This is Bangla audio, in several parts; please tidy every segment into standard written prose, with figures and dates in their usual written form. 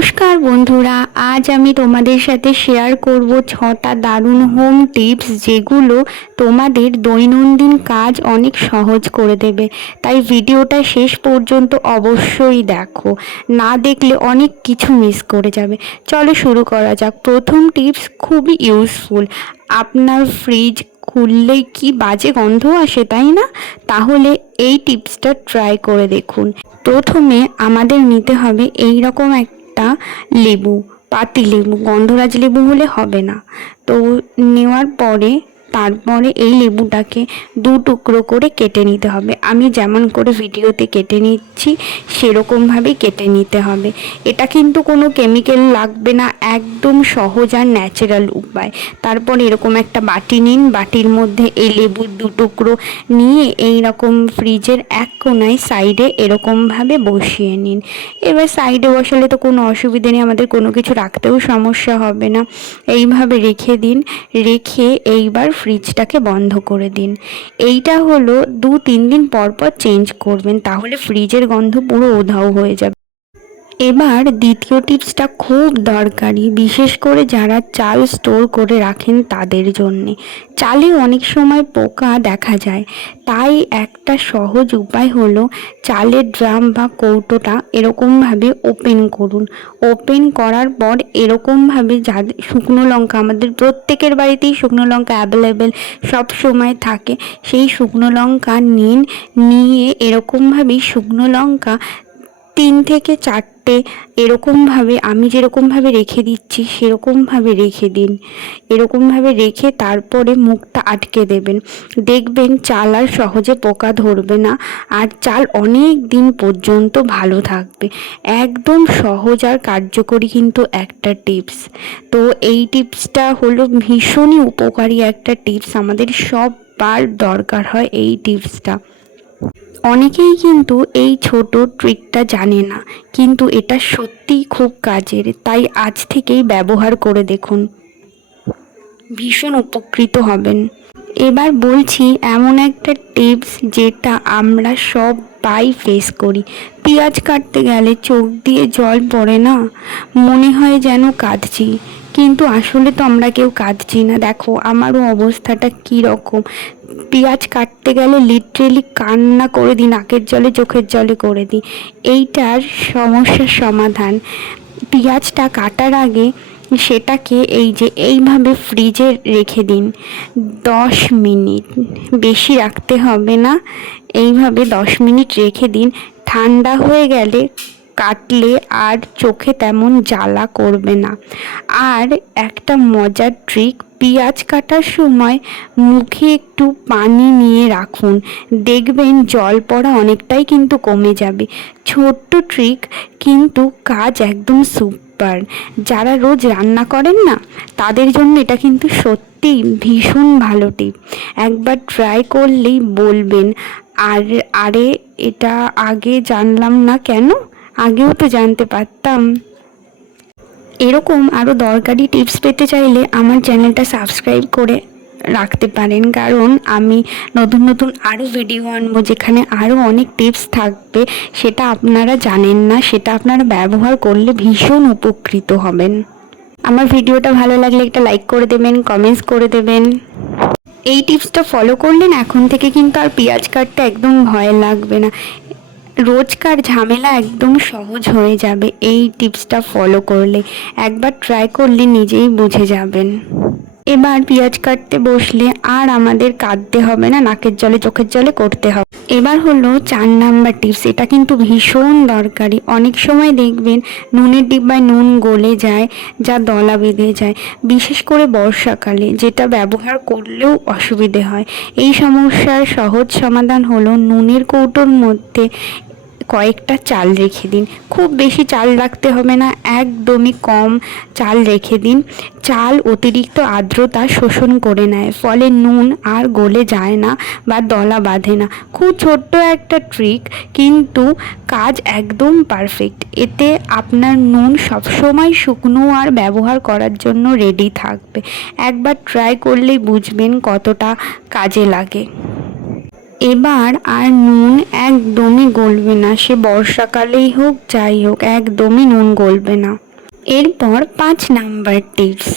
নমস্কার বন্ধুরা, আজ আমি তোমাদের সাথে শেয়ার করব 6টা দারুণ হোম টিপস যেগুলো তোমাদের দৈনন্দিন কাজ অনেক সহজ করে দেবে। তাই ভিডিওটা শেষ পর্যন্ত অবশ্যই দেখো, না দেখলে অনেক কিছু মিস করে যাবে। চলো শুরু করা যাক। প্রথম টিপস খুবই ইউজফুল। আপনার ফ্রিজ খুললেই কি বাজে গন্ধ আসে, তাই না? তাহলে এই টিপসটা ট্রাই করে দেখুন। প্রথমে আমাদের নিতে হবে এই রকম একটা লেবু, পাতি লেবু, গন্ধরাজ লেবু হলে হবে না। তো নেওয়ার পরে তারপরে এই লেবুটাকে 2 টুকরো করে কেটে নিতে হবে। আমি যেমন করে ভিডিওতে কেটে নিচ্ছি সেরকমভাবেই কেটে নিতে হবে। এটা কিন্তু কোনো কেমিক্যাল লাগবে না, একদম সহজ আর ন্যাচারাল উপায়। তারপর এরকম একটা বাটি নিন, বাটির মধ্যে এই লেবুর 2 টুকরো নিয়ে এই রকম ফ্রিজের এক কোণায় সাইডে এরকমভাবে বসিয়ে নিন। এবার সাইডে বসালে তো কোনো অসুবিধে নেই, আমাদের কোনো কিছু রাখতেও সমস্যা হবে না। এইভাবে রেখে দিন। রেখে এইবার ফ্রিজটাকে বন্ধ করে দিন। এইটা হলো 2-3 দিন পর পর চেঞ্জ করবেন, তাহলে ফ্রিজের গন্ধ পুরো উধাও হয়ে যাবে। এবার দ্বিতীয় টিপসটা খুব দরকারি, বিশেষ করে যারা চাল স্টোর করে রাখেন তাদের জন্যে। চালে অনেক সময় পোকা দেখা যায়, তাই একটা সহজ উপায় হলো চালের ড্রাম বা কৌটোটা এরকমভাবে ওপেন করুন। ওপেন করার পর এরকমভাবে যাদের শুকনো লঙ্কা, আমাদের প্রত্যেকের বাড়িতেই শুকনো লঙ্কা অ্যাভেলেবেল সব সময় থাকে, সেই শুকনো লঙ্কা নিন। নিয়ে এরকমভাবেই শুকনো লঙ্কা 3 থেকে 4টে এরকমভাবে আমি যেরকমভাবে রেখে দিচ্ছি সেরকমভাবে রেখে দিন। এরকমভাবে রেখে তারপরে মুখটা আটকে দেবেন। দেখবেন চাল আর সহজে পোকা ধরবে না, আর চাল অনেক দিন পর্যন্ত ভালো থাকবে। একদম সহজ আর কার্যকরী কিন্তু একটা টিপস। তো এই টিপসটা হলো ভীষণই উপকারী একটা টিপস, আমাদের সবার দরকার হয় এই টিপসটা। অনেকেই কিন্তু এই ছোট ট্রিকটা জানে না, কিন্তু এটা সত্যিই খুব কাজের। তাই আজ থেকেই ব্যবহার করে দেখুন, ভীষণ উপকৃত হবেন। এবার বলছি এমন একটা টিপস যেটা আমরা সবাই ফেস করি। পেঁয়াজ কাটতে গেলে চোখ দিয়ে জল পড়ে না, মনে হয় যেন কাঁদছি, কিন্তু আসলে তো আমরা কেউ কাঁদছি না। দেখো আমারও অবস্থাটা কী রকম। পেঁয়াজ কাটতে গেলে লিটারেলি কান্না করে দিই, নাকের জলে চোখের জলে করে দিই। এইটার সমস্যার সমাধান, পেঁয়াজটা কাটার আগে সেটাকে এই যে এইভাবে ফ্রিজে রেখে দিন 10 মিনিট, বেশি রাখতে হবে না। এইভাবে 10 মিনিট রেখে দিন। ঠান্ডা হয়ে গেলে কাটলে আর চোখে তেমন জ্বালা করবে না। আর একটা মজার ট্রিক, পেঁয়াজ কাটার সময় মুখে একটু পানি নিয়ে রাখুন, দেখবেন জল পড়া অনেকটাই কিন্তু কমে যাবে। ছোট্ট ট্রিক কিন্তু কাজ একদম সুপার। যারা রোজ রান্না করেন না তাদের জন্য এটা কিন্তু সত্যি ভীষণ ভালো টিপ। একবার ট্রাই করলেই বলবেন আর আরে এটা আগে জানলাম না কেন, আগেও তো জানতে পারতাম। এরকম আরও দরকারি টিপস পেতে চাইলে আমার চ্যানেলটা সাবস্ক্রাইব করে রাখতে পারেন, কারণ আমি নতুন নতুন আরও ভিডিও আনবো যেখানে আরও অনেক টিপস থাকবে। সেটা আপনারা জানেন না, সেটা আপনারা ব্যবহার করলে ভীষণ উপকৃত হবেন। আমার ভিডিওটা ভালো লাগলে একটা লাইক করে দেবেন, কমেন্টস করে দেবেন। এই টিপসটা ফলো করলেন এখন থেকে কিন্তু আর পেঁয়াজ কাটতে একদম ভয় লাগবে না, রোজকার ঝামেলা একদম সহজ হয়ে যাবে এই টিপসটা ফলো করলে। একবার ট্রাই করলে নিজেই বুঝে যাবেন। এবার পেঁয়াজ কাটতে বসলে আর আমাদের কাটতে হবে না, নাকের জলে চোখের জলে করতে হবে। এবার হলো 4 নাম্বার টিপস, এটা কিন্তু ভীষণ দরকারি। অনেক সময় দেখবেন নুনের ডিব্বায় নুন গলে যায়, যা দলা বেঁধে যায়, বিশেষ করে বর্ষাকালে, যেটা ব্যবহার করলেও অসুবিধে হয়। এই সমস্যার সহজ সমাধান হলো নুনের কৌটোর মধ্যে কয়েকটা চাল রেখে দিন। খুব বেশি চাল রাখতে হবে না, একদমই কম চাল রেখে দিন। চাল অতিরিক্ত আর্দ্রতা শোষণ করে নেয়, ফলে নুন আর গলে যায় না বা দলা বাঁধে না। খুব ছোট্ট একটা ট্রিক, কিন্তু কাজ একদম পারফেক্ট। এতে আপনার নুন সবসময় শুকনো আর ব্যবহার করার জন্য রেডি থাকবে। একবার ট্রাই করলেই বুঝবেন কতটা কাজে লাগে। এবার আর নুন একদমই গলবে না, সে বর্ষাকালেই হোক যাই হোক, একদমই নুন গলবে না। এরপর 5 নাম্বার টিপস,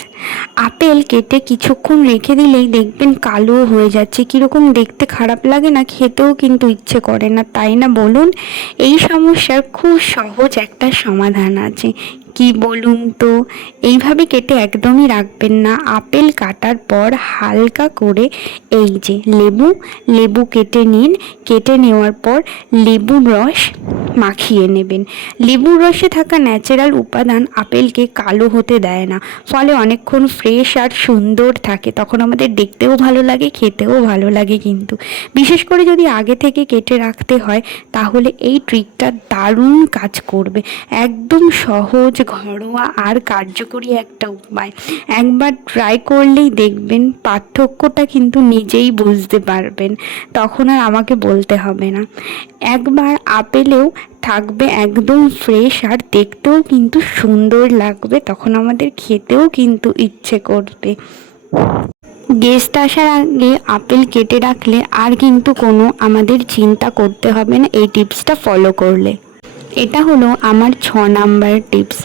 আপেল কেটে কিছুক্ষণ রেখে দিলেই দেখবেন কালো হয়ে যাচ্ছে, কীরকম দেখতে খারাপ লাগে না, খেতেও কিন্তু ইচ্ছে করে না, তাই না বলুন? এই সমস্যার খুব সহজ একটা সমাধান আছে। কি বলুন তো? এইভাবে কেটে একদমই রাখবেন না। আপেল কাটার পর হালকা করে এই যে লেবু কেটে নিন। কেটে নেওয়ার পর লেবুর রস মাখিয়ে নেবেন। লেবুর রসে থাকা ন্যাচারাল উপাদান আপেলকে কালো হতে দেয় না, ফলে অনেকক্ষণ ফ্রেশ আর সুন্দর থাকে। তখন আমাদের দেখতেও ভালো লাগে, খেতেও ভালো লাগে। কিন্তু বিশেষ করে যদি আগে থেকে কেটে রাখতে হয়, তাহলে এই ট্রিকটা দারুণ কাজ করবে। একদম সহজ, ঘরোয়া আর কার্যকরী একটা উপায়। একবার ট্রাই করলেই দেখবেন পার্থক্যটা কিন্তু নিজেই বুঝতে পারবেন, তখন আর আমাকে বলতে হবে না। একবার আপেলেও থাকবে একদম ফ্রেশ আর দেখতেও কিন্তু সুন্দর লাগবে, তখন আমাদের খেতেও কিন্তু ইচ্ছে করবে। গেস্ট আসার আগে আপেল কেটে রাখলে আর কিন্তু কোনো আমাদের চিন্তা করতে হবে না এই টিপসটা ফলো করলে। এটা হলো আমার 6 নাম্বার টিপস,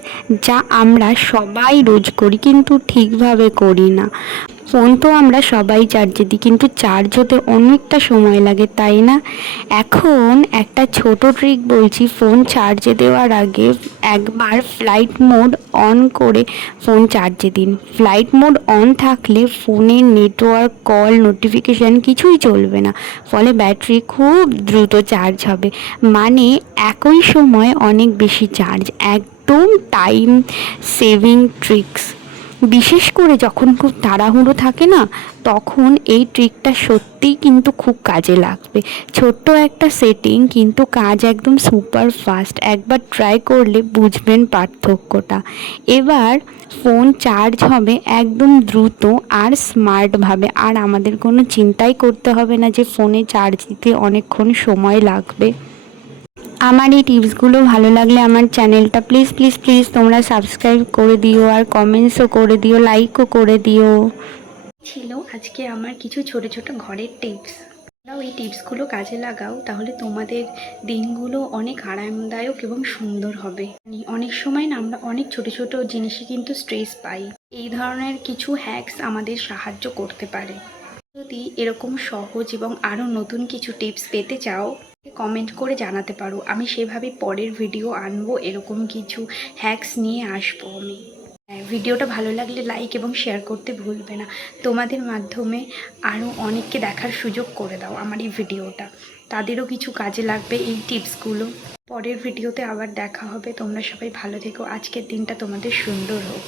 যা আমরা সবাই রোজ করি কিন্তু ঠিকভাবে করি না। ফোন তো আমরা সবাই চার্জে দিই, কিন্তু চার্জ হতে অনেকটা সময় লাগে, তাই না? এখন একটা ছোট ট্রিক বলছি। ফোন চার্জে দেওয়ার আগে একবার ফ্লাইট মোড অন করে ফোন চার্জে দিন। ফ্লাইট মোড অন থাকলে ফোনের নেটওয়ার্ক, কল, নোটিফিকেশান কিছুই চলবে না, ফলে ব্যাটারি খুব দ্রুত চার্জ হবে। মানে একই সময় অনেক বেশি চার্জ। একদম টাইম সেভিং ট্রিক্স। বিশেষ করে যখন খুব তাড়াহুড়ো থাকে না, তখন এই ট্রিকটা সত্যিই কিন্তু খুব কাজে লাগবে। ছোট্ট একটা সেটিং, কিন্তু কাজ একদম সুপার ফাস্ট। একবার ট্রাই করলে বুঝবেন পার্থক্যটা। এবার ফোন চার্জ হবে একদম দ্রুত আর স্মার্টভাবে, আর আমাদের কোনো চিন্তাই করতে হবে না যে ফোনে চার্জ দিতে অনেকক্ষণ সময় লাগবে। আমার এই টিপসগুলো ভালো লাগলে আমার চ্যানেলটা প্লিজ প্লিজ প্লিজ তোমরা সাবস্ক্রাইব করে দিও, আর কমেন্টসও করে দিও, লাইকও করে দিও। ছিল আজকে আমার কিছু ছোট ছোট ঘরের টিপস। তোমরাও এই টিপসগুলো কাজে লাগাও, তাহলে তোমাদের দিনগুলো অনেক আরামদায়ক এবং সুন্দর হবে। অনেক সময় না আমরা অনেক ছোট ছোট জিনিসে কিন্তু স্ট্রেস পাই। এই ধরনের কিছু হ্যাকস আমাদের সাহায্য করতে পারে। যদি এরকম সহজ এবং আরও নতুন কিছু টিপস পেতে চাও, কমেন্ট করে জানাতে পারো। আমি সেভাবে পরের ভিডিও আনবো, এরকম কিছু হ্যাকস নিয়ে আসবো আমি। ভিডিওটা ভালো লাগলে লাইক এবং শেয়ার করতে ভুলবে না। তোমাদের মাধ্যমে আরও অনেককে দেখার সুযোগ করে দাও আমার এই ভিডিওটা, তাদেরও কিছু কাজে লাগবে এই টিপসগুলো। পরের ভিডিওতে আবার দেখা হবে। তোমরা সবাই ভালো থেকো। আজকের দিনটা তোমাদের সুন্দর হোক।